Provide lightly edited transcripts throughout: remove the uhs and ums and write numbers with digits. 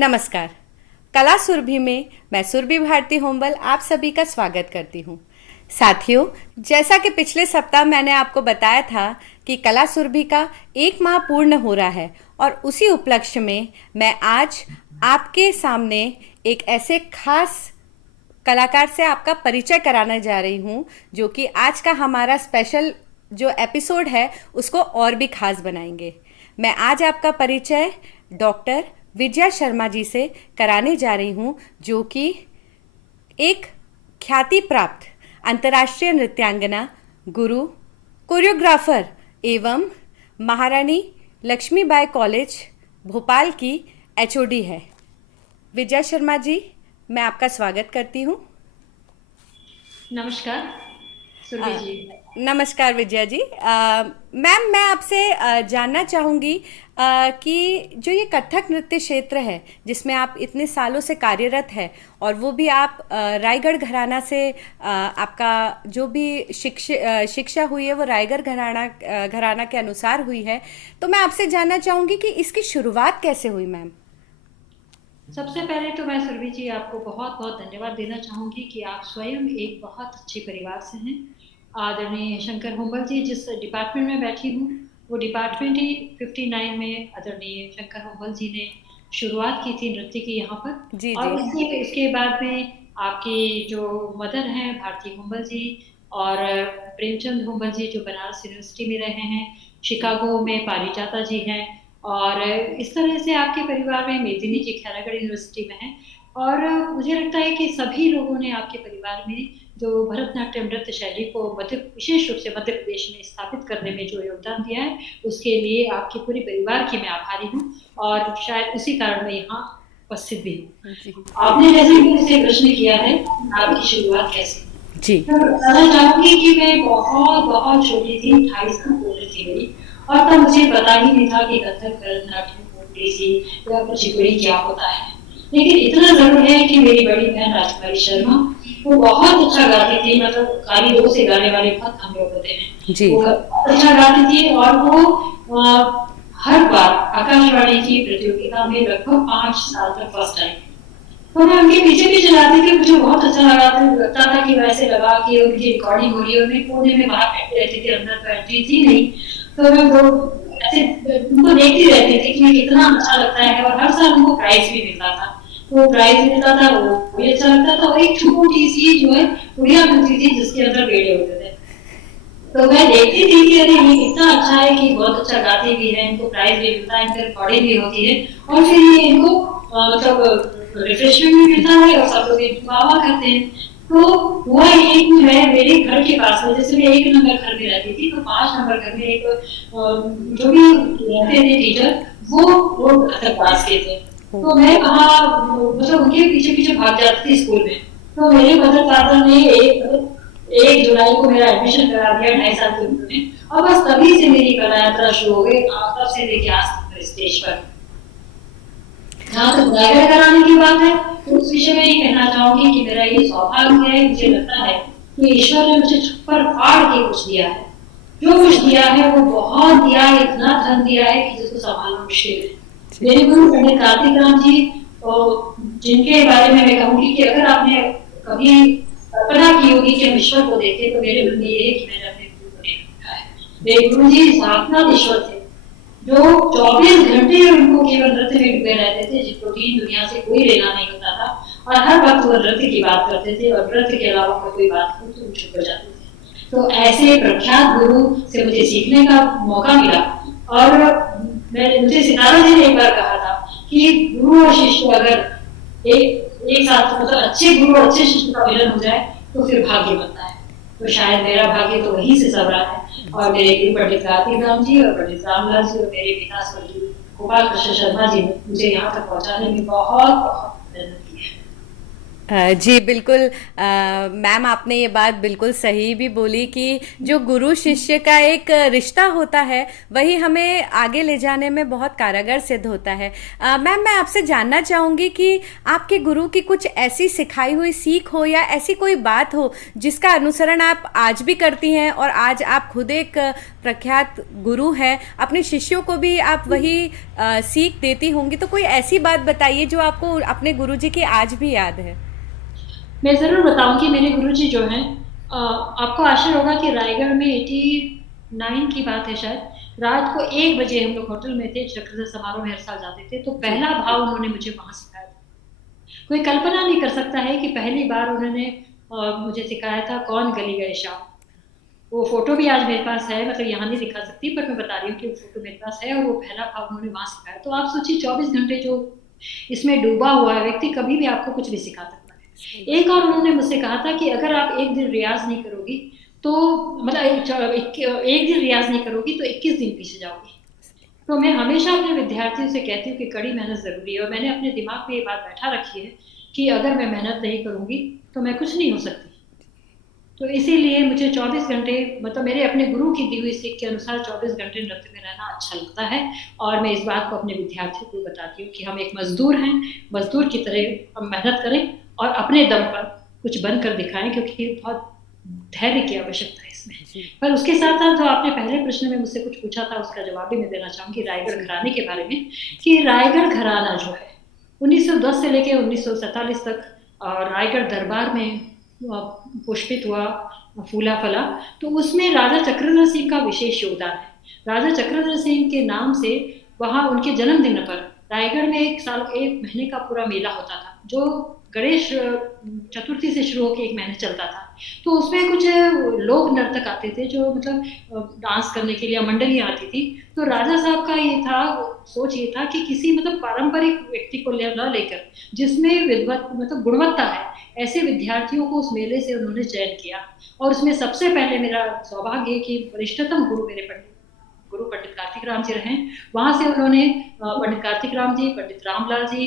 नमस्कार। कला सुरभि में मैं सुरभि भारती होम्बल आप सभी का स्वागत करती हूँ। साथियों, जैसा कि पिछले सप्ताह मैंने आपको बताया था कि कला सुरभि का 1 माह पूर्ण हो रहा है और उसी उपलक्ष्य में मैं आज आपके सामने एक ऐसे खास कलाकार से आपका परिचय कराने जा रही हूँ जो कि आज का हमारा स्पेशल जो एपिसोड है उसको और भी खास बनाएंगे। मैं आज आपका परिचय डॉक्टर विजया शर्मा जी से कराने जा रही हूँ जो कि एक ख्याति प्राप्त अंतर्राष्ट्रीय नृत्यांगना, गुरु, कोरियोग्राफर एवं महारानी लक्ष्मीबाई कॉलेज भोपाल की एचओडी है। विजया शर्मा जी, मैं आपका स्वागत करती हूँ। नमस्कार सुरभि जी। नमस्कार विजया जी। मैम, मैं आपसे जानना चाहूँगी कि जो ये कथक नृत्य क्षेत्र है जिसमें आप इतने सालों से कार्यरत है और वो भी आप रायगढ़ घराना से आपका जो भी शिक्षा हुई है वो रायगढ़ घराना के अनुसार हुई है, तो मैं आपसे जानना चाहूँगी कि इसकी शुरुआत कैसे हुई मैम। सबसे पहले तो मैं सुरभि जी आपको बहुत बहुत धन्यवाद देना चाहूँगी कि आप स्वयं एक बहुत अच्छे परिवार से हैं। आदरणीय शंकर होम्बल जी जिस डिपार्टमेंट में बैठी हूँ वो डिपार्टमेंट ही 59 में आदरणीय शंकर होम्बल जी ने शुरुआत की थी नृत्य की यहाँ जी पर। जी। और उसके बाद में आपकी जो मदर हैं भारती होम्बल जी और प्रेमचंद होम्बल जी जो बनारस यूनिवर्सिटी में रहे हैं, शिकागो में पारिजाता जी हैं और इस तरह से आपके परिवार में मेदिनी जी खैरागढ़ यूनिवर्सिटी में हैं। और मुझे लगता है कि सभी लोगों ने आपके परिवार में जो भरतनाट्यम नृत्य शैली को विशेष रूप से मध्य प्रदेश में स्थापित करने में जो योगदान दिया है उसके लिए आपके पूरे परिवार की मैं आभारी हूँ और शायद उसी कारण मैं यहाँ उपस्थित भी हूँ। जी आपने जैसे मुझसे प्रश्न किया है आपकी शुरुआत कैसे, जी। मैं बताना चाहूंगी कि मैं बहुत बहुत छोटी थी, 28 साल उम्र थी मेरी और तब मुझे पता ही नहीं था कि कथक भरतनाट्यम ओडिसी या कुचिपुड़ी क्या होता है। लेकिन इतना जरूर है कि मेरी बड़ी बहन राजकुमारी शर्मा वो बहुत अच्छा गाती थी, मतलब खाली 2 से गाने वाले बहुत कम लोग होते हैं, जी वो अच्छा गाती थी और वो हर बार आकाशवाणी की प्रतियोगिता में लगभग 5 साल तक फर्स्ट आई। तो मैं उनके पीछे पीछे जाती थी, मुझे बहुत अच्छा लगता था कि वैसे लगा कि उनकी रिकॉर्डिंग हो रही है और मैं कोने में बाहर बैठी रहती थी, अंदर तो एंट्री थी नहीं। तो मैं वो ऐसे उनको देखती रहती थी कि कितना अच्छा लगता है और हर साल उनको प्राइज भी मिलता था। वो प्राइज मिलता था वो भी अच्छा लगता था और एक छोटी सी जो है गुड़िया मिलती थी जिसके अंदर पेड़े होते थे। तो मैं देखती थी कि अरे ये कितना अच्छा है कि बहुत अच्छा गाती भी है, इनको प्राइज भी मिलता है, इनकी रिकॉर्डिंग भी होती है और फिर ये इनको मतलब रिफ्रेशमेंट भी मिलता है और सब लोग इनको वाह करते हैं। तो हुआ ये कि मैं मेरे घर के पास में, जैसे मैं 1 नंबर घर में रहती थी तो 5 नंबर घर में एक जो भी रहते थे टीचर वो कथक क्लास के थे। तो मैं वहाँ मतलब उनके पीछे पीछे भाग जाती थी स्कूल में। तो मेरे मदर फादर ने 1 जुलाई को मेरा एडमिशन करा दिया 2.5 साल की उम्र में और बस तभी से मेरी कला यात्रा शुरू हो गई, तब से लेके आज तक स्टेज पर। जहाँ तक जायका कराने की बात है तो उस विषय में ये कहना चाहूंगी कि मेरा ये सौभाग्य है, मुझे लगता है कि ईश्वर ने मुझे छप्पर फाड़ के कुछ दिया है। जो कुछ दिया है वो बहुत दिया है, इतना धन दिया है कि जिसको संभालना मुश्किल है। मेरे गुरु पंडित कार्तिक राम जी जिनके बारे में मैं कहूंगी कि अगर आपने कभी कल्पना की होगी कि हम ईश्वर को देखें तो मेरे मन में ये है कि मैंने अपने गुरु को देखा है। मेरे गुरु जी साक्षात ईश्वर थे जो 24 घंटे उनको केवल नृत्य में डूबे रहते थे, जिनको तीन दुनिया से कोई लेना नहीं होता था और हर वक्त वो नृत्य की बात करते थे और नृत्य के अलावा कोई बात करो तो चुप हो जाते थे। तो ऐसे प्रख्यात गुरु से मुझे सीखने का मौका मिला और मुझे सितारा जी ने एक बार कहा था कि गुरु और शिष्य अगर एक साथ मतलब अच्छे गुरु और अच्छे शिष्य का मिलन हो जाए तो फिर भाग्य बनता है। तो शायद मेरा भाग्य तो वहीं से सबरा है और मेरे गुरु पंडित कार्तिक राम जी और पंडित रामलाल जी और मेरे पिता स्वर्गीय गोपाल कृष्ण शर्मा जी ने मुझे यहाँ तक पहुँचाने में बहुत बहुत मेहनत की है। जी बिल्कुल। मैम आपने ये बात बिल्कुल सही भी बोली कि जो गुरु शिष्य का एक रिश्ता होता है वही हमें आगे ले जाने में बहुत कारगर सिद्ध होता है। मैम मैं आपसे जानना चाहूँगी कि आपके गुरु की कुछ ऐसी सिखाई हुई सीख हो या ऐसी कोई बात हो जिसका अनुसरण आप आज भी करती हैं और आज आप खुद एक प्रख्यात गुरु हैं, अपने शिष्यों को भी आप वही सीख देती होंगी, तो कोई ऐसी बात बताइए जो आपको अपने गुरुजी की आज भी याद है। मैं ज़रूर बताऊँगी। मेरे गुरुजी जो हैं, आपको आश्चर्य होगा कि रायगढ़ में 89 की बात है शायद, रात को 1 बजे हम लोग होटल में थे, चक्रधर समारोह में हर साल जाते थे, तो जी। पहला भाव उन्होंने मुझे वहाँ सिखाया था। कोई कल्पना नहीं कर सकता है कि पहली बार उन्होंने मुझे सिखाया था, कौन गली गए शाम। वो फ़ोटो भी आज मेरे पास है, मतलब यहाँ नहीं दिखा सकती, बट मैं बता रही हूँ कि वो फ़ोटो मेरे पास है, और वो पहला भाव उन्होंने वहाँ सिखाया। तो आप सोचिए 24 घंटे जो इसमें डूबा हुआ है व्यक्ति, कभी भी आपको कुछ भी सिखा सकता सही है। बात। एक और उन्होंने मुझसे कहा था कि अगर आप एक दिन रियाज़ नहीं करोगी, तो मतलब एक दिन रियाज़ नहीं करोगी तो 21 दिन पीछे जाओगी। तो मैं हमेशा अपने विद्यार्थियों से कहती हूँ कि कड़ी मेहनत ज़रूरी है, और मैंने अपने दिमाग में ये बात बैठा रखी है कि अगर मैं मेहनत नहीं करूँगी तो मैं कुछ नहीं हो सकती। तो इसीलिए मुझे 24 घंटे, मतलब मेरे अपने गुरु की दी हुई सीख के अनुसार 24 घंटे नृत्य में रहना अच्छा लगता है। और मैं इस बात को अपने विद्यार्थियों को बताती हूँ कि हम एक मजदूर हैं, मजदूर की तरह हम मेहनत करें और अपने दम पर कुछ बनकर दिखाएं, क्योंकि बहुत धैर्य की आवश्यकता है इसमें। जी। पर उसके साथ साथ जो आपने पहले प्रश्न में मुझसे कुछ पूछा था, उसका जवाब भी मैं देना चाहूँगी रायगढ़ जी। घराने के बारे में। कि रायगढ़ घराना जो है 1910 से लेकर 1947 तक रायगढ़ दरबार में पुष्पित हुआ, फूला फला, तो उसमें राजा चक्रधर सिंह का विशेष योगदान है। राजा चक्रधर सिंह के नाम से वहाँ उनके जन्मदिन पर रायगढ़ में एक महीने का पूरा मेला होता था, जो गणेश चतुर्थी से शुरू होकर 1 महीने चलता था। तो उसमें कुछ लोक नर्तक आते थे, जो मतलब डांस करने के लिए मंडलियाँ आती थी। तो राजा साहब का ये था, सोच ये था कि किसी मतलब पारंपरिक व्यक्ति को न लेकर, जिसमें विद्वत मतलब गुणवत्ता है, ऐसे विद्यार्थियों को उस मेले से उन्होंने चयन किया। और उसमें सबसे पहले मेरा सौभाग्य है कि वरिष्ठतम गुरु मेरे गुरु पंडित कार्तिक राम जी रहे। वहाँ से उन्होंने पंडित कार्तिक राम जी, पंडित रामलाल जी,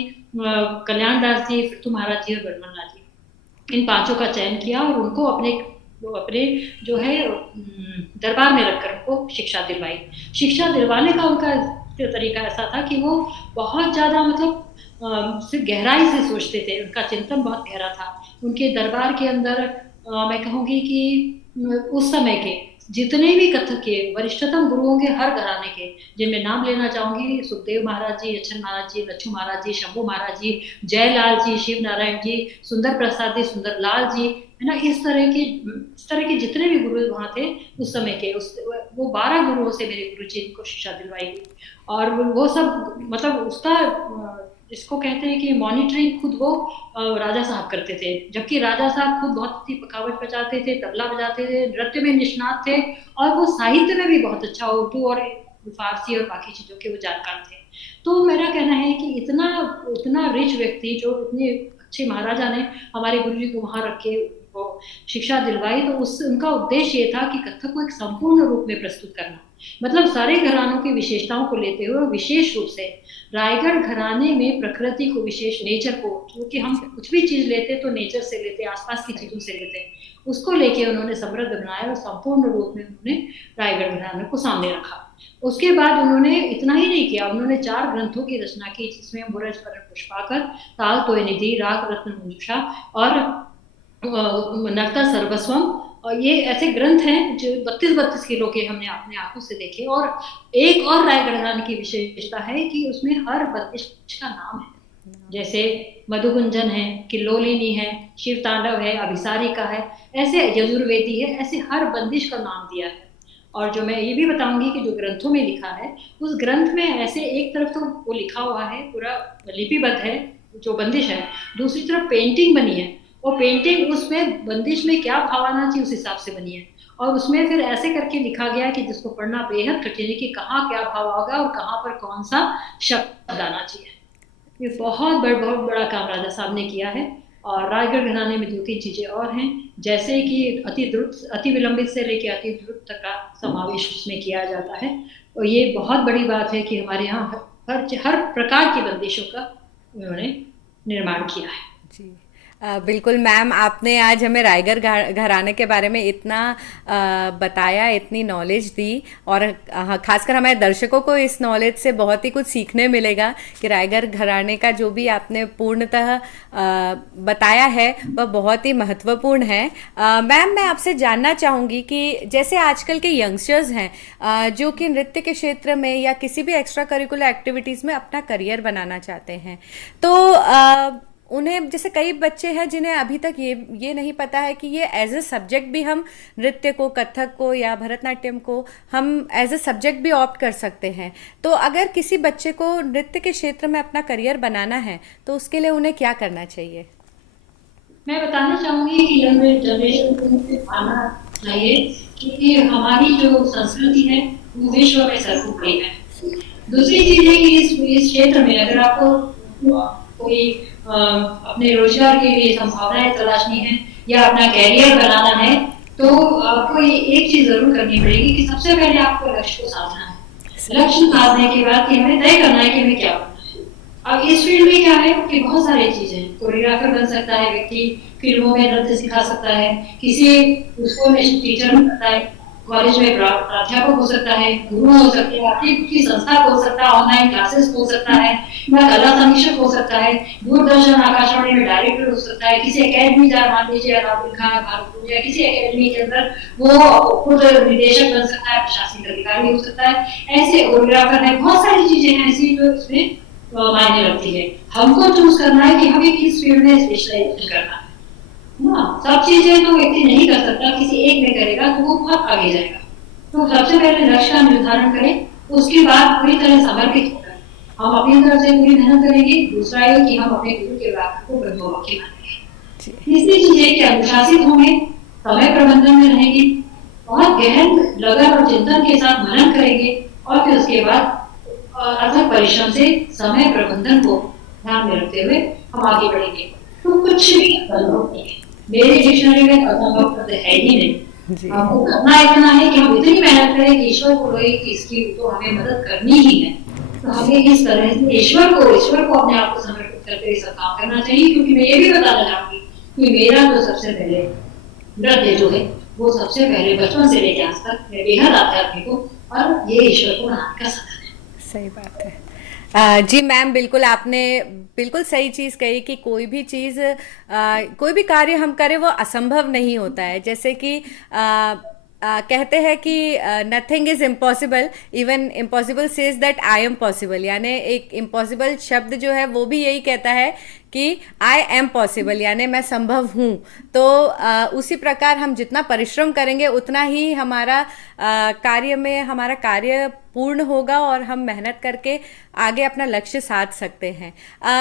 कल्याण दास जी, फिरतू महाराज जी और बर्मन लाल जी, इन 5 का चयन किया और उनको अपने जो है दरबार में रखकर उनको शिक्षा दिलवाई। शिक्षा दिलवाने का उनका तरीका ऐसा था कि वो बहुत ज़्यादा मतलब सिर्फ गहराई से सोचते थे, उनका चिंतन बहुत गहरा था। उनके दरबार के अंदर मैं कहूँगी कि उस समय के जितने भी कथक के वरिष्ठतम गुरुओं के, हर घराने के, जिनमें नाम लेना चाहूँगी, सुखदेव महाराज जी, अच्छन महाराज जी, लच्छू महाराज जी, शंभू महाराज जी, जयलाल जी, शिव नारायण जी, सुंदर प्रसाद जी, सुंदर लाल जी, है ना, इस तरह के जितने भी गुरु वहाँ थे उस समय के, वो 12 गुरुओं से मेरे गुरु जी को शिक्षा दिलवाई गई। और वो सब मतलब उसका जिसको कहते हैं कि मॉनिटरिंग खुद वो राजा साहब करते थे, जबकि राजा साहब खुद बहुत अच्छी पखावज बजाते थे, तबला बजाते थे, नृत्य में निष्णात थे, और वो साहित्य में भी बहुत अच्छा, उर्दू और फारसी और बाकी चीज़ों के वो जानकार थे। तो मेरा कहना है कि इतना इतना रिच व्यक्ति, जो इतने अच्छे महाराजा ने हमारे गुरु जी को वहाँ रख के वो शिक्षा दिलवाई, तो उनका उद्देश्य ये था कि कथक को एक संपूर्ण रूप में प्रस्तुत करना, मतलब सारे घरानों की विशेषताओं को लेते हुए विशेष रूप से रायगढ़ घराने में प्रकृति को, विशेष नेचर को, क्योंकि हम अच्छा। कुछ भी चीज़ लेते तो नेचर से लेते, आसपास की सही। चीज़ों से लेते, उसको लेके उन्होंने समृद्ध बनाया और संपूर्ण रूप में उन्होंने रायगढ़ घराने को सामने रखा। उसके बाद उन्होंने इतना ही नहीं किया, उन्होंने 4 ग्रंथों की रचना की, जिसमें बुरज पर पुष्पाकर, ताल तोय निधि, राग रत्न मंजूषा और नर्ता सर्वस्वम, और ये ऐसे ग्रंथ हैं जो 32-32 किलो के हमने अपने आंखों से देखे। और एक और रायगढ़ घराने की विशेषता है कि उसमें हर बंदिश का नाम है, जैसे मधुगुंजन है, किल्लोलिनी है, शिव तांडव है, अभिसारिका है, ऐसे यजुर्वेदी है, ऐसे हर बंदिश का नाम दिया है। और जो मैं ये भी बताऊंगी कि जो ग्रंथों में लिखा है, उस ग्रंथ में ऐसे एक तरफ तो वो लिखा हुआ है, पूरा लिपिबद्ध है जो बंदिश है, दूसरी तरफ पेंटिंग बनी है, और पेंटिंग उसमें बंदिश में क्या भाव आना चाहिए उस हिसाब से बनी है, और उसमें फिर ऐसे करके लिखा गया कि जिसको पढ़ना बेहद कठिन है, कि कहाँ क्या भाव होगा और कहाँ पर कौन सा शब्द आना चाहिए। ये बहुत बड़ा काम राजा साहब ने किया है। और रायगढ़ घराने में 2-3 चीज़ें और हैं, जैसे कि अति विलंबित से लेकर अति द्रुत तक का समावेश इसमें किया जाता है। और ये बहुत बड़ी बात है कि हमारे यहाँ हर प्रकार की बंदिशों का उन्होंने निर्माण किया है। जी। बिल्कुल मैम, आपने आज हमें रायगढ़ घराने के बारे में इतना बताया, इतनी नॉलेज दी। और खासकर हमारे दर्शकों को इस नॉलेज से बहुत ही कुछ सीखने मिलेगा कि रायगढ़ घराने का जो भी आपने पूर्णतः बताया है वह बहुत ही महत्वपूर्ण है। मैम, मैं आपसे जानना चाहूँगी कि जैसे आजकल के यंगस्टर्स हैं जो कि नृत्य के क्षेत्र में या किसी भी एक्स्ट्रा करिकुलर एक्टिविटीज़ में अपना करियर बनाना चाहते हैं, तो उन्हें, जैसे कई बच्चे हैं जिन्हें अभी तक ये नहीं पता है कि ये एज ए सब्जेक्ट भी हम नृत्य को, कथक को या भरतनाट्यम को हम एज ए सब्जेक्ट भी ऑप्ट कर सकते हैं। तो अगर किसी बच्चे को नृत्य के क्षेत्र में अपना करियर बनाना है तो उसके लिए उन्हें क्या करना चाहिए? मैं बताना चाहूंगी कि यंग जनरेशन को मुझे आना चाहिए कि हमारी जो संस्कृति है वो विश्व में सर्वोपरि है। दूसरी चीज है कि इस क्षेत्र में अगर आपको कोई अपने रोजगार के लिए संभावनाएं तलाशनी है या अपना कैरियर बनाना है, तो आपको एक चीज जरूर करनी पड़ेगी कि सबसे पहले आपको लक्ष्य को साधना है। लक्ष्य साधने के बाद कि हमें तय करना है कि हमें क्या करना है। अब इस फील्ड में क्या है कि बहुत सारी चीजें, कोरियोग्राफर बन सकता है व्यक्ति, फिल्मों में नृत्य सिखा सकता है, किसी स्कूल में टीचर बन सकता है, कॉलेज में प्राध्यापक हो सकता है, गुरु हो सकते हैं, अपनी खुद की संस्था हो सकता है, ऑनलाइन क्लासेस हो सकता है, या कला समीक्षक हो सकता है, दूरदर्शन आकाशवाणी में डायरेक्टर हो सकता है, किसी एकेडमी जा, मान लीजिए राहुल खान भारतपुर या किसी एकेडमी के अंदर वो खुद निदेशक बन सकता है, प्रशासनिक अधिकारी हो सकता है। ऐसे कोरियोग्राफर है, बहुत सारी चीजें हैं ऐसी जो इसमें मायने रखती है। हमको चूज करना है कि हमें किस फील्ड में स्पेशलाइजेशन करना है। सब चीजें तो व्यक्ति नहीं कर सकता, किसी एक में करेगा तो वो बहुत आगे जाएगा। तो सबसे पहले लक्ष्य का निर्धारण करें, उसके बाद पूरी तरह समर्पित होकर हम अपनी तरफ से पूरी मेहनत करेंगे। दूसरा है कि हम अपने गुरु के वाक्य को ब्रह्मवाक्य मानेंगे। तीसरी चीज है कि अनुशासित होंगे, समय प्रबंधन में रहेंगे, बहुत गहन लगन और चिंतन के साथ मनन करेंगे और फिर उसके बाद अथक परिश्रम से समय प्रबंधन को ध्यान में रखते हुए हम आगे बढ़ेंगे। तो कुछ भी असंभव नहीं है, मेरे डिक्शनरी में असंभव शब्द है ही नहीं। आपको करना इतना है कि हम इतनी मेहनत करें कि ईश्वर को लगे कि इसकी तो हमें मदद करनी ही है। तो हमें इस तरह से ईश्वर को अपने आप को समर्पित करके ये सब काम करना चाहिए। क्योंकि मैं ये भी बताना चाहूंगी कि मेरा तो सबसे पहले नृत्य जो है वो सबसे पहले बचपन से लेकर आज तक मैं बेहद आध्यात्मिक हूँ और ये ईश्वर को मनाने का साधन है। सही बात है। जी मैम, बिल्कुल आपने बिल्कुल सही चीज़ कही कि कोई भी चीज़, कोई भी कार्य हम करें वो असंभव नहीं होता है। जैसे कि कहते हैं कि nothing is impossible, even impossible says that I am possible. यानी एक इम्पॉसिबल शब्द जो है वो भी यही कहता है कि आई एम पॉसिबल, यानी मैं संभव हूँ। तो उसी प्रकार हम जितना परिश्रम करेंगे उतना ही हमारा कार्य में हमारा कार्य पूर्ण होगा और हम मेहनत करके आगे अपना लक्ष्य साध सकते हैं।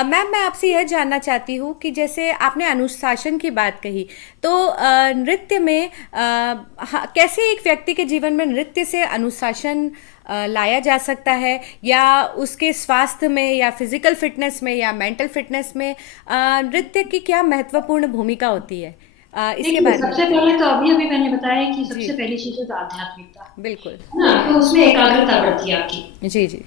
मैम, मैं आपसे यह जानना चाहती हूँ कि जैसे आपने अनुशासन की बात कही, तो नृत्य में कैसे एक व्यक्ति के जीवन में नृत्य से अनुशासन लाया जा सकता है, या उसके स्वास्थ्य में या फिजिकल फिटनेस में या मेंटल फिटनेस में नृत्य की क्या महत्वपूर्ण भूमिका होती है? इसके बारे में सबसे पहले तो अभी मैंने बताया कि सबसे पहली चीज है आध्यात्मिकता। बिल्कुल ना, तो उसमें एकाग्रता बढ़ती है आपकी। जी जी।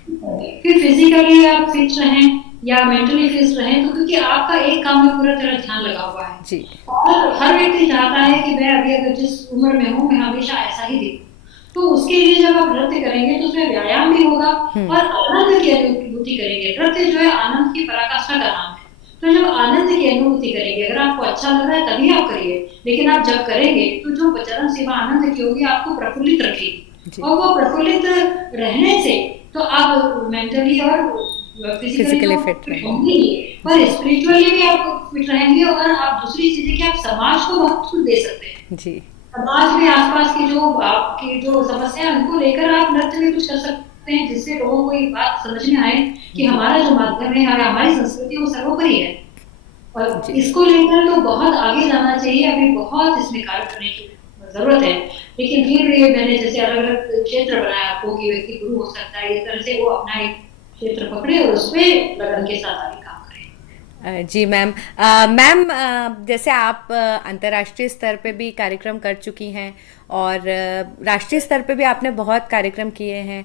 फिर फिजिकली आप फिट रहें या मेंटली फिट रहें, तो क्योंकि आपका एक काम में पूरा तरह ध्यान लगा हुआ है जी। और हर व्यक्ति चाहता है कि मैं अभी अगर जिस उम्र में हूँ मैं हमेशा ऐसा ही दिखूं। तो उसके लिए जब आप नृत्य करेंगे तो उसमें व्यायाम भी होगा और आनंद की अनुभूति करेंगे। नृत्य जो है आनंद की पराकाष्ठा का नाम है। तो जब आनंद की अनुभूति करेंगे, अगर आपको अच्छा लग रहा है तभी आप करिए, लेकिन आप जब करेंगे तो जो चरण सीमा आनंद की होगी आपको प्रफुल्लित रखेगी और वो प्रफुल्लित रहने से तो आप मेंटली और फिजिकली फिट रहेंगे, पर स्पिरिचुअली भी आप फिट रहेंगे और आप दूसरी चीजें कि आप समाज को बहुत कुछ दे सकते हैं जी। समाज में आसपास की जो आपकी जो समस्या है उनको लेकर आप नृत्य में कुछ कर सकते हैं, जिससे लोगों को ये बात समझ में आए कि हमारा जो माध्यम है, हमारी संस्कृति वो सर्वोपरि है और इसको लेकर तो बहुत आगे जाना चाहिए। अभी बहुत इसमें कार्य करने की जरूरत है, लेकिन फिर भी मैंने जैसे अलग अलग क्षेत्र बनाया आपको कि व्यक्ति गुरु हो सकता है, इस तरह से वो अपना एक क्षेत्र पकड़े और उसमें लगन के साथ आगे काम करे। जी मैम। मैम, जैसे आप अंतर्राष्ट्रीय स्तर पे भी कार्यक्रम कर चुकी हैं और राष्ट्रीय स्तर पे भी आपने बहुत कार्यक्रम किए हैं।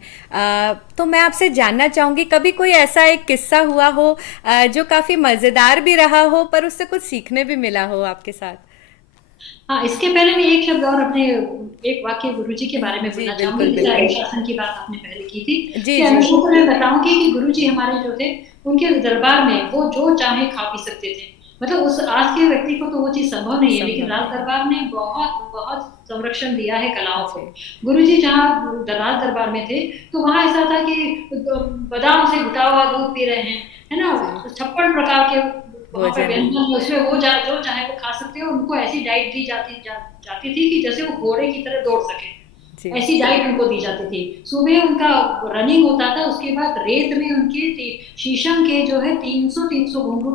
तो मैं आपसे जानना चाहूँगी, कभी कोई ऐसा एक किस्सा हुआ हो जो काफ़ी मज़ेदार भी रहा हो पर उससे कुछ सीखने भी मिला हो आपके साथ? हाँ, इसके पहले मैं एक शब्द और अपने एक वाक्य गुरुजी के बारे में जी बोलना चाहूँगी, बिल्कुल जैसे बिल्कुल। अनुशासन की बात आपने पहले की थी, जी कि जी। अनुशासन मैं बताऊँगी कि गुरुजी हमारे जो थे, उनके दरबार में वो जो चाहे खा पी सकते थे। मतलब उस आज के व्यक्ति को तो वो चीज़ संभव नहीं है, लेकिन संभव राज नहीं। दरबार ने बहुत संरक्षण दिया है कलाओं को। जी गुरुजी जहाँ राज दरबार में थे, तो वहाँ ऐसा था कि बादाम से घुटा हुआ दूध पी रहे हैं, है ना? जी। 56 प्रकार के वहाँ पे भोजन। व्यंजन, उसमें वो जो चाहे वो खा सकते हो। उनको ऐसी डाइट दी जाती थी कि जैसे वो घोड़े की तरह दौड़ सके, जी ऐसी डाइट उनको दी जाती थी। सुबह उनका रनिंग होता था, उसके बाद रेत में उनके शीशम के जो है 300 घुंघरू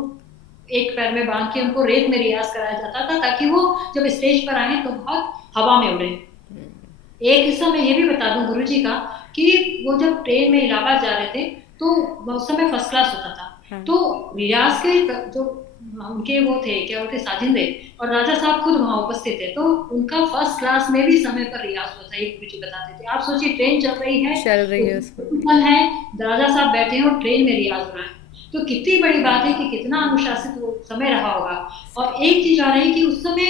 एक पैर में बांध के उनको रेत में रियाज कराया जाता था, ताकि वो जब स्टेज पर आए तो बहुत हवा में उड़े। एक हिस्सा मैं ये भी बता दूं गुरुजी का, कि वो जब ट्रेन में इलाहाबाद जा रहे थे, तो उस समय फर्स्ट क्लास होता था। हाँ। तो रियाज के जो उनके वो थे, क्या बोलते, साजिंदे और राजा साहब खुद वहां उपस्थित थे, तो उनका फर्स्ट क्लास में भी समय पर रियाज हुआ था, ये गुरुजी बताते थे। आप सोचिए, ट्रेन चल रही है, चल रही है उसमें भी। है, राजा साहब बैठे हैं और ट्रेन में रियाज हो रहा है, तो कितनी बड़ी बात है कि कितना अनुशासित वो समय रहा होगा। और एक चीज और है कि उस समय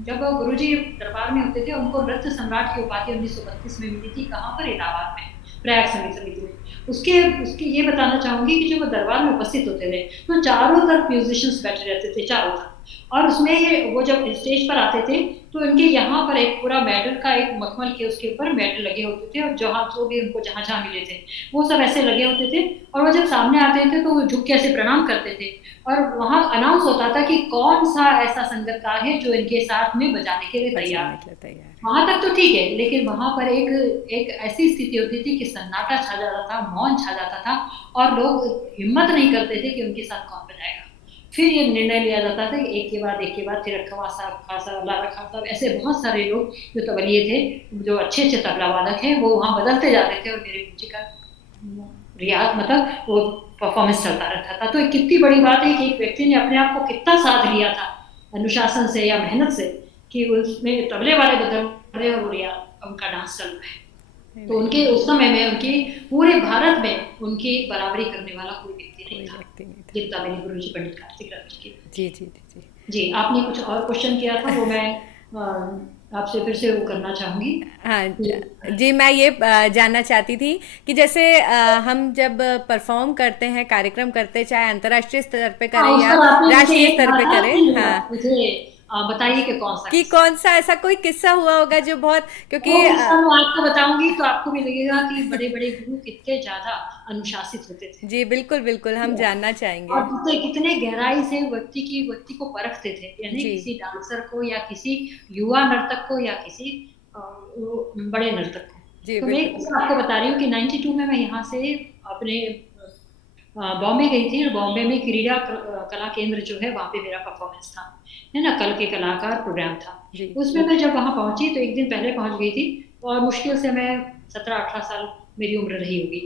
जब गुरुजी दरबार में होते थे, उनको नृत्य सम्राट की उपाधि 1932 में मिली थी। कहाँ पर? इलाहाबाद में, प्रयाग संगीत समिति में। उसके उसके ये बताना चाहूंगी कि जब वो दरबार में उपस्थित होते थे, तो चारों तरफ म्यूजिशियंस बैठे रहते थे, चारों तरफ। और उसमें ये वो जब स्टेज पर आते थे, तो इनके यहाँ पर एक पूरा मेडल का एक मखमल के उसके ऊपर मेडल लगे होते थे, और जहाँ जो भी उनको जहाँ जहाँ मिले थे वो सब ऐसे लगे होते थे। और वो जब सामने आते थे तो वो झुक के ऐसे प्रणाम करते थे, और वहाँ अनाउंस होता था कि कौन सा ऐसा संगीतकार है जो इनके साथ में बजाने के लिए तैयार बचाने है। के लिए तैयार है। वहां तक तो ठीक है, लेकिन वहां पर एक ऐसी स्थिति होती थी कि सन्नाटा छा जाता था, मौन छा जाता था, और लोग हिम्मत नहीं करते थे कि उनके साथ कौन बजाएगा। फिर ये निर्णय लिया जाता था कि एक के बाद फिर खवा साहब, खासा, लारा खान साहब, ऐसे बहुत सारे लोग जो तबलिये थे, जो अच्छे अच्छे तबला वादक हैं, वो वहाँ बदलते जाते थे, और मेरे गुरुजी का रियाज, मतलब वो परफॉर्मेंस चलता रहता था। तो एक कितनी बड़ी बात है कि एक व्यक्ति ने अपने आप को कितना साथ लिया था अनुशासन से या मेहनत से, कि उसमें तबले वाले बदल रहे और उनका डांस चल रहा है। तो उनके उस समय में उनकी पूरे भारत में उनकी बराबरी करने वाला कोई व्यक्ति नहीं था, जितना मेरे गुरुजी पंडित कार्तिक रत्न जी के। जी जी जी जी। जी, आपने कुछ और क्वेश्चन किया था, वो मैं आपसे फिर से वो करना चाहूंगी। हाँ जी, मैं ये जानना चाहती थी कि जैसे हम जब परफॉर्म करते हैं, कार्यक्रम करते हैं, चाहे अंतर्राष्ट्रीय स्तर पे हाँ, करें उस या पर आपने मुझसे राष्ट्रीय ये स्तर कहा पे था करें। कि हाँ, मुझे बताइए कि कौन सा कि किस्सा। कौन सा ऐसा कोई किस्सा हुआ होगा जो बहुत, वो क्योंकि किस्सा मैं आपको बताऊंगी तो आपको भी लगेगा कि बड़े बड़े गुरु कितने ज्यादा अनुशासित होते थे, जी बिल्कुल बिल्कुल, हम जानना चाहेंगे। और कितने गहराई से व्यक्ति को परखते थे, यानी जी किसी डांसर को या किसी युवा नर्तक को या किसी बड़े नर्तक को। जी तो मैं एक बिल्कुल। किस्सा आपको बता रही हूँ कि 92 में मैं यहाँ से अपने बॉम्बे गई थी, और बॉम्बे में क्रीड़ा कला केंद्र जो है, वहाँ पे मेरा परफॉर्मेंस था, है ना, कल के कलाकार प्रोग्राम था। जी उसमें मैं जब वहाँ पहुंची तो एक दिन पहले पहुंच गई थी, और मुश्किल से मैं 17-18 साल मेरी उम्र रही होगी।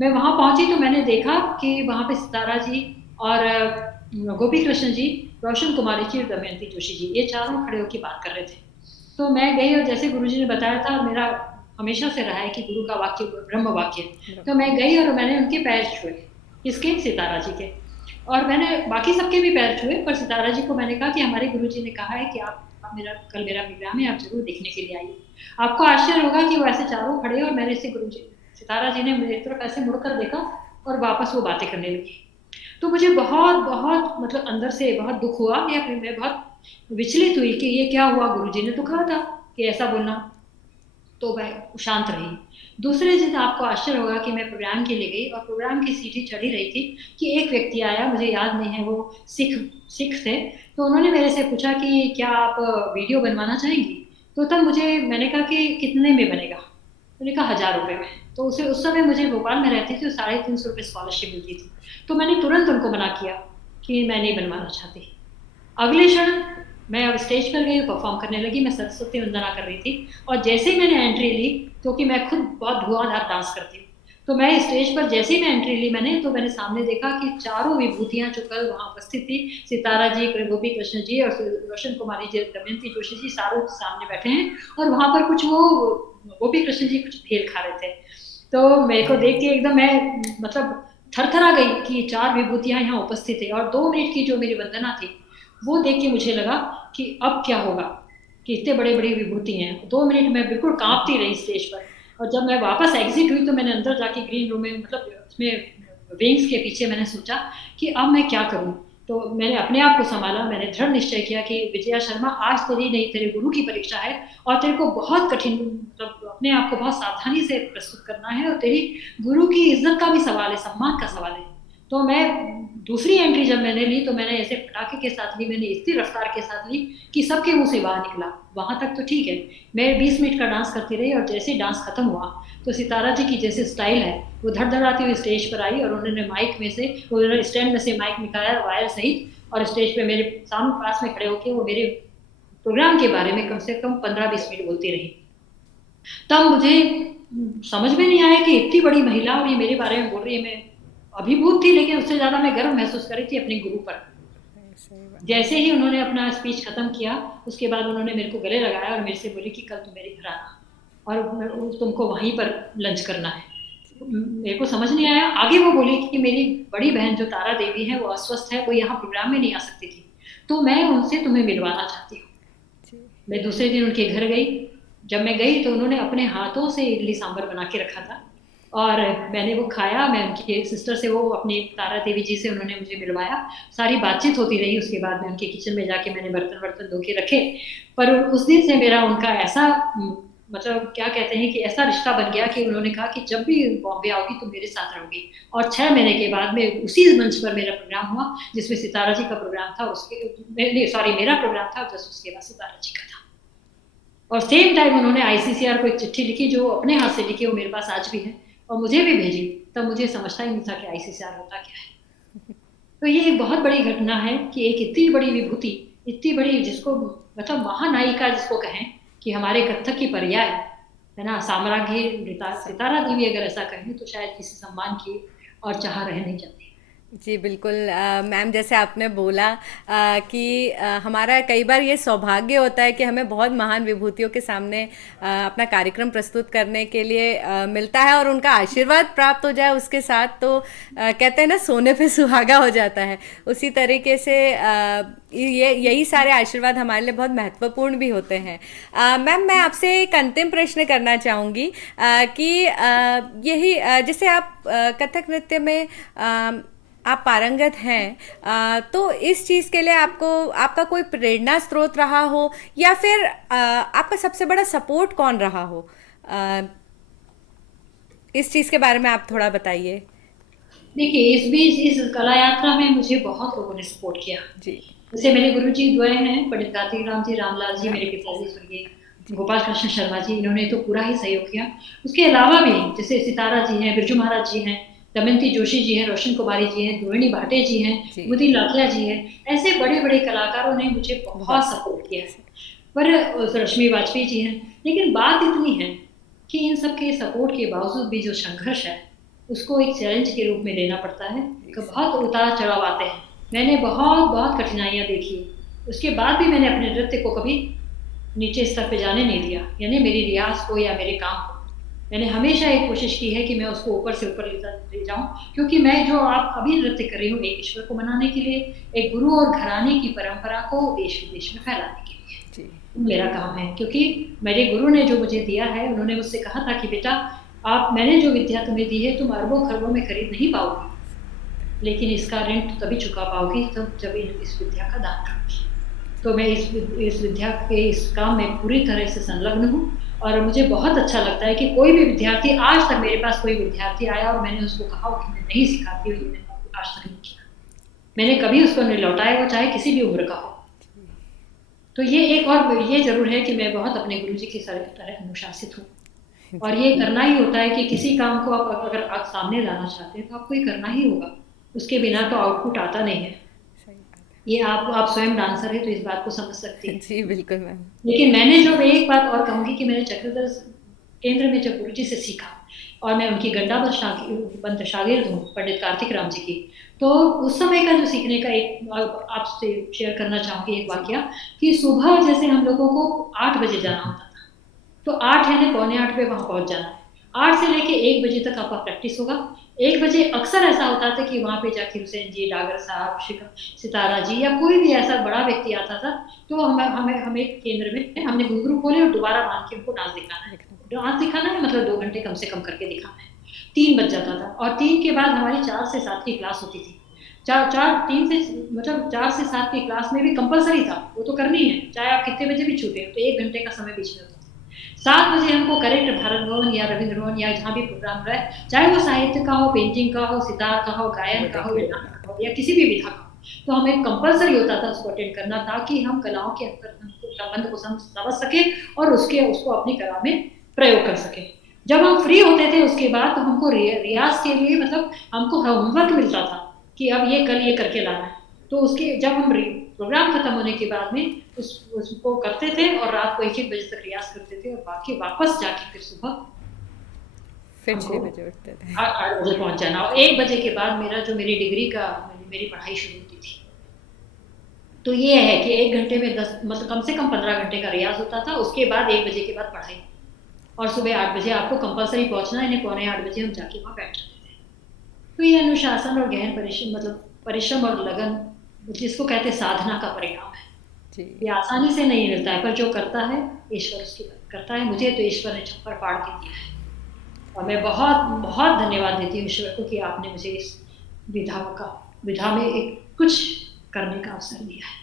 मैं वहाँ पहुंची तो मैंने देखा कि वहाँ पे सितारा जी और गोपी कृष्ण जी, रोशन कुमारी जी और दमयंती जोशी जी, ये चारों खड़े होकर बात कर रहे थे। तो मैं गई, और जैसे गुरुजी ने बताया था, मेरा हमेशा से रहा है कि गुरु का वाक्य ब्रह्म वाक्य। तो मैं गई और मैंने उनके पैर छुए, किसके? सितारा जी के। और मैंने बाकी सबके भी पैर छुए, पर सितारा जी को मैंने कहा कि हमारे गुरुजी ने कहा है कि आप कल मेरा प्रोग्राम है, आप जरूर देखने के लिए आइए। आपको आश्चर्य होगा कि वो ऐसे चारों खड़े, और मैंने से गुरुजी, सितारा जी ने मेरी तरफ ऐसे मुड़कर देखा, और वापस वो बातें करने लगी। तो मुझे बहुत बहुत मतलब अंदर से बहुत दुख हुआ, या फिर मैं बहुत विचलित हुई कि ये क्या हुआ, गुरुजी ने तो कहा था कि ऐसा बोलना। तो मैं शांत रही। दूसरे दिन आपको आश्चर्य होगा कि मैं प्रोग्राम के लिए गई, और प्रोग्राम की सीढ़ी चढ़ी रही थी कि एक व्यक्ति आया, मुझे याद नहीं है, वो सिख थे। तो उन्होंने मेरे से पूछा कि क्या आप वीडियो बनवाना चाहेंगी? तो तब मैंने कहा कि कितने में बनेगा? उन्होंने कहा 1000 रुपये में। तो उस समय मुझे भोपाल में रहती थी, तो 350 रुपये स्कॉलरशिप मिलती थी। तो मैंने तुरंत उनको मना किया कि मैं नहीं बनवाना चाहती। अगले क्षण मैं अब स्टेज पर गई, परफॉर्म करने लगी, मैं सरस्वती वंदना कर रही थी, और जैसे ही मैंने एंट्री ली, क्योंकि मैं खुद बहुत धुआंधार डांस करती हूँ, तो मैं स्टेज पर जैसे ही मैं एंट्री ली तो मैंने सामने देखा कि चारों विभूतियां जो कल वहां उपस्थित थी, सितारा जी, गोपी कृष्ण जी और रोशन कुमारी जी, दमयंती जोशी जी, सारों सामने बैठे हैं और वहां पर कुछ वो गोपी कृष्ण जी कुछ भेल खा रहे थे। तो मेरे को देख के एकदम मैं मतलब थरथरा गई कि चार विभूतियां यहाँ उपस्थित है और 2 मिनट की जो मेरी वंदना थी वो देख के मुझे लगा कि अब क्या होगा, कि इतने बड़े बड़ी विभूति हैं। 2 मिनट मैं बिल्कुल कांपती रही स्टेज पर, और जब मैं वापस एग्जिट हुई तो मैंने अंदर जाके ग्रीन रूम में मतलब उसमें विंग्स के पीछे मैंने सोचा कि अब मैं क्या करूं। तो मैंने अपने आप को संभाला, मैंने दृढ़ निश्चय किया कि विजया शर्मा, आज तेरी नहीं तेरे गुरु की परीक्षा है और तेरे को बहुत कठिन मतलब अपने आप को बहुत सावधानी से प्रस्तुत करना है और तेरी गुरु की इज्जत का भी सवाल है, सम्मान का सवाल है। तो मैं दूसरी एंट्री जब मैंने ली तो मैंने ऐसे पटाखे के साथ ली, मैंने इतनी रफ्तार के साथ ली कि सबके मुंह से बाहर निकला। वहां तक तो ठीक है, मैं 20 मिनट का डांस करती रही और जैसे डांस खत्म हुआ तो सितारा जी की जैसे स्टाइल है वो धड़धड़ाती हुई स्टेज पर आई और उन्होंने माइक में से, उन्होंने स्टैंड में से माइक निकाला वायर सहित, और स्टेज पे मेरे सामने पास में खड़े होकर वो मेरे प्रोग्राम के बारे में कम से कम 15-20 मिनट बोलती रही। तब मुझे समझ में नहीं आया कि इतनी बड़ी महिला और ये मेरे बारे में बोल रही है। मैं अभिभूत थी, लेकिन उससे ज्यादा मैं गर्व महसूस कर रही थी अपने गुरु पर। जैसे ही उन्होंने अपना स्पीच खत्म किया उसके बाद उन्होंने मेरे को गले लगाया और मेरे से बोली कि कल तुम मेरे घर आना और तुमको वहीं पर लंच करना है। मेरे को समझ नहीं आया। आगे वो बोली कि मेरी बड़ी बहन जो तारा देवी है वो अस्वस्थ है, वो यहाँ प्रोग्राम में नहीं आ सकती थी, तो मैं उनसे तुम्हें मिलवाना चाहती हूँ। मैं दूसरे दिन उनके घर गई। जब मैं गई तो उन्होंने अपने हाथों से इडली सांभर बना के रखा था और मैंने वो खाया। मैं उनकी एक सिस्टर से, वो अपनी तारा देवी जी से उन्होंने मुझे मिलवाया। सारी बातचीत होती रही। उसके बाद में उनके किचन में जाके मैंने बर्तन वर्तन धो के रखे। पर उस दिन से मेरा उनका ऐसा मतलब क्या कहते हैं कि ऐसा रिश्ता बन गया कि उन्होंने कहा कि जब भी बॉम्बे आओगी तो मेरे साथ रहोगी। और 6 महीने के बाद में उसी मंच पर मेरा प्रोग्राम हुआ जिसमें सितारा जी का प्रोग्राम था, उसके सॉरी मेरा प्रोग्राम था, जस्ट उसके बाद सितारा जी का था। और सेम टाइम उन्होंने आईसीसीआर को एक चिट्ठी लिखी जो अपने हाथ से लिखी, वो मेरे पास आज भी है, और मुझे भी भेजी। तब मुझे समझता ही नहीं था कि आईसीसीआर होता क्या है। तो ये एक बहुत बड़ी घटना है कि एक इतनी बड़ी विभूति, इतनी बड़ी, जिसको मतलब महानायिका जिसको कहें, कि हमारे कथक की पर्याय है ना, साम्राज्ञी सितारा देवी अगर ऐसा कहें तो शायद किसी सम्मान की और चाह रह नहीं जाती। जी बिल्कुल। मैम, जैसे आपने बोला कि हमारा कई बार ये सौभाग्य होता है कि हमें बहुत महान विभूतियों के सामने अपना कार्यक्रम प्रस्तुत करने के लिए मिलता है और उनका आशीर्वाद प्राप्त हो जाए उसके साथ, तो कहते हैं ना, सोने पे सुहागा हो जाता है। उसी तरीके से ये यही सारे आशीर्वाद हमारे लिए बहुत महत्वपूर्ण भी होते हैं। मैम, मैं आपसे एक अंतिम प्रश्न करना चाहूँगी कि यही जैसे आप कथक नृत्य में आप पारंगत हैं, तो इस चीज़ के लिए आपको आपका कोई प्रेरणा स्रोत रहा हो या फिर आपका सबसे बड़ा सपोर्ट कौन रहा हो, इस चीज़ के बारे में आप थोड़ा बताइए। देखिए, इस बीच इस कला यात्रा में मुझे बहुत लोगों ने सपोर्ट किया। जी। जैसे मेरे गुरु जी द्वय हैं, पंडित कार्तिक जी, रामलाल जी, मेरे पिताजी स्वर्गीय गोपाल कृष्ण शर्मा जी, इन्होंने तो पूरा ही सहयोग किया। उसके अलावा भी जैसे सितारा जी हैं, बिरजू महाराज जी हैं, दमयंती जोशी जी हैं, रोशन कुमारी जी हैं, रोहिणी भाटे जी हैं, जी। मुदी लाखिया जी हैं, ऐसे बड़े बड़े कलाकारों ने मुझे बहुत सपोर्ट किया है। पर रश्मि वाजपेयी जी हैं। लेकिन बात इतनी है कि इन सब के सपोर्ट के बावजूद भी जो संघर्ष है उसको एक चैलेंज के रूप में लेना पड़ता है। बहुत उतार चढ़ाव आते हैं। मैंने बहुत बहुत कठिनाइयाँ देखी, उसके बाद भी मैंने अपने नृत्य को कभी नीचे स्तर पे जाने नहीं दिया, यानी मेरी रियाज को या मेरे काम को। मैंने हमेशा एक कोशिश की है कि मैं उसको ऊपर से ऊपर ले जाऊं, क्योंकि मैं जो आप अभी नृत्य कर रही हूँ एक ईश्वर को मनाने के लिए, एक गुरु और घराने की परंपरा को देश विदेश में फैलाने के लिए मेरा काम है। क्योंकि मेरे गुरु ने जो मुझे दिया है, उन्होंने मुझसे कहा था कि बेटा, मैंने जो विद्या तुम्हें दी है तुम अरबों खरबों में खरीद नहीं पाओगी, लेकिन इसका ऋण तभी चुका पाओगी तब जब इस विद्या का दान करोगी। तो मैं इस विद्या के इस काम में पूरी तरह से संलग्न हूँ और मुझे बहुत अच्छा लगता है कि कोई भी विद्यार्थी, आज तक मेरे पास कोई विद्यार्थी आया और मैंने उसको कहा कि मैं नहीं सिखाती हूँ, मैंने आज तक नहीं किया। मैंने कभी उसको नहीं लौटाया, वो चाहे किसी भी उम्र का हो। तो ये एक और ये जरूर है कि मैं बहुत अपने गुरु जी की तरह अनुशासित हूँ, और ये करना ही होता है कि किसी काम को आप अगर आप सामने लाना चाहते हैं तो आपको ये करना ही होगा, उसके बिना तो आउटपुट आता नहीं है। ये आप स्वयं डांसर है तो इस बात को समझ सकती हैं। जी बिल्कुल मैम। लेकिन मैंने जो एक बात और कहूँगी कि मैंने चक्रधर केंद्र में जब गुरु जी से सीखा और मैं उनकी गंडाबंद शागिर्द हूँ, पंडित कार्तिक राम जी की। तो उस समय का जो सीखने का एक आपसे शेयर करना चाहूँगी एक जी। वाकया, कि सुबह जैसे हम लोगों को 8 बजे जाना होता था, तो 8 यानी पौने 8 पे वहाँ पहुँच जाना है। 8 से लेके 1 बजे तक आपका प्रैक्टिस होगा। 1 बजे अक्सर ऐसा होता था कि वहाँ पे जाकिर हुसैन जी, डागर साहब, सितारा जी या कोई भी ऐसा बड़ा व्यक्ति आता था, तो हमें केंद्र में हमने घुंघरू खोले और दोबारा बांध के उनको डांस दिखाना है। डांस दिखाना है मतलब 2 घंटे कम से कम करके दिखाना है। 3 बज जाता था और 3 के बाद हमारी 4 से 7 की क्लास होती थी। 3 से मतलब 4 से 7 की क्लास में भी कंपलसरी था, वो तो करनी है, चाहे आप कितने बजे भी छूटे, तो 1 घंटे का समय बीच में होता था। 7 बजे हमको करेक्ट भारत भवन या रविंद्र भवन या जहाँ भी प्रोग्राम रहे, चाहे वो साहित्य का हो, पेंटिंग का हो, सितार का हो, गायन का हो या नाटक का हो या किसी भी विधा का हो, तो हमें कंपलसरी होता था उसको अटेंड करना, ताकि हम कलाओं के संबंध को समझ सके और उसको अपनी कला में प्रयोग कर सके। जब हम फ्री होते थे उसके बाद, तो हमको रियाज के लिए मतलब हमको होमवर्क मिलता था कि अब ये कल ये करके लाना है। तो उसके जब हम प्रोग्राम खत्म होने के बाद में उसको करते थे और रात को 1-1 बजे तक रियाज करते थे और बाकी वापस जाके फिर सुबह फिर हमको 6 बजे उठते थे। 8 बजे पहुंच जाना। और 1 बजे के बाद मेरी डिग्री का मेरी पढ़ाई शुरू होती थी। तो ये है कि 1 घंटे में 10 मतलब कम से कम 15 घंटे का रियाज होता था। उसके बाद 1 बजे के बाद पढ़ाई और सुबह 8 बजे आपको कंपलसरी पहुंचना है, पौने 8 बजे हम जाके वहाँ बैठ जाते थे। तो ये अनुशासन और गहन परिश्रम और लगन, जिसको कहते हैं साधना का परिणाम है। जी। ये आसानी से नहीं मिलता है, पर जो करता है ईश्वर उसकी मदद करता है। मुझे तो ईश्वर ने छप्पर फाड़ के दिया है और मैं बहुत बहुत धन्यवाद देती हूँ ईश्वर को कि आपने मुझे इस विधा में एक कुछ करने का अवसर दिया है।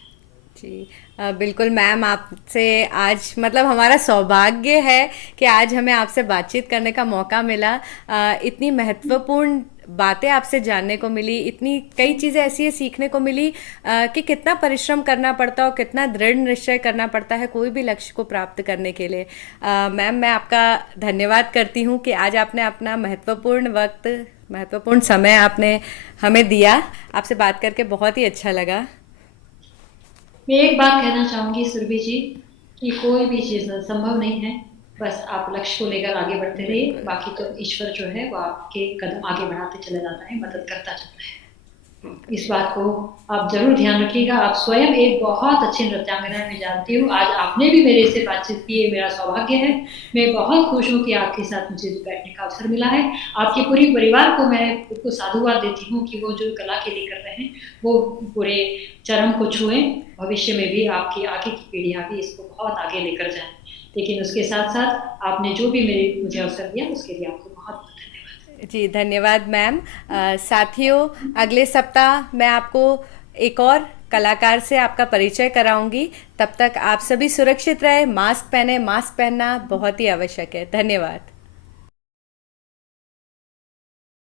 जी। बिल्कुल मैम, आपसे आज मतलब हमारा सौभाग्य है कि आज हमें आपसे बातचीत करने का मौका मिला। इतनी महत्वपूर्ण बातें आपसे जानने को मिली, इतनी कई चीज़ें ऐसी है सीखने को मिली कि कितना परिश्रम करना पड़ता है और कितना दृढ़ निश्चय करना पड़ता है कोई भी लक्ष्य को प्राप्त करने के लिए। मैम, मैं आपका धन्यवाद करती हूँ कि आज आपने अपना महत्वपूर्ण समय आपने हमें दिया। आपसे बात करके बहुत ही अच्छा लगा। मैं एक बात कहना चाहूंगी सुरभि जी, कि कोई भी चीज संभव नहीं है, बस आप लक्ष्य को लेकर आगे बढ़ते रहिए, बिल्कुल। बाकी तो ईश्वर जो है वो आपके कदम आगे बढ़ाते चले जाता है, मदद करता चलता है। बिल्कुल। इस बात को आप जरूर ध्यान रखिएगा। आप स्वयं एक बहुत अच्छी नृत्यांगना है, मैं जानती हूँ। आज आपने भी मेरे से बातचीत की, ये मेरा सौभाग्य है। मैं बहुत खुश हूँ कि आपके साथ मुझे बैठने का अवसर मिला है। आपके पूरे परिवार को मैं उनको साधुवाद देती हूँ कि वो जो कला के लिए कर रहे हैं वो पूरे चरम को छुएं, भविष्य में भी आपकी आगे की पीढ़ियां भी इसको बहुत आगे लेकर जाएं। लेकिन उसके साथ साथ आपने जो भी मुझे अवसर दिया उसके लिए आपको बहुत धन्यवाद। जी, धन्यवाद मैम। साथियों, अगले सप्ताह मैं आपको एक और कलाकार से आपका परिचय कराऊंगी। तब तक आप सभी सुरक्षित रहें, मास्क पहने, मास्क पहनना बहुत ही आवश्यक है। धन्यवाद।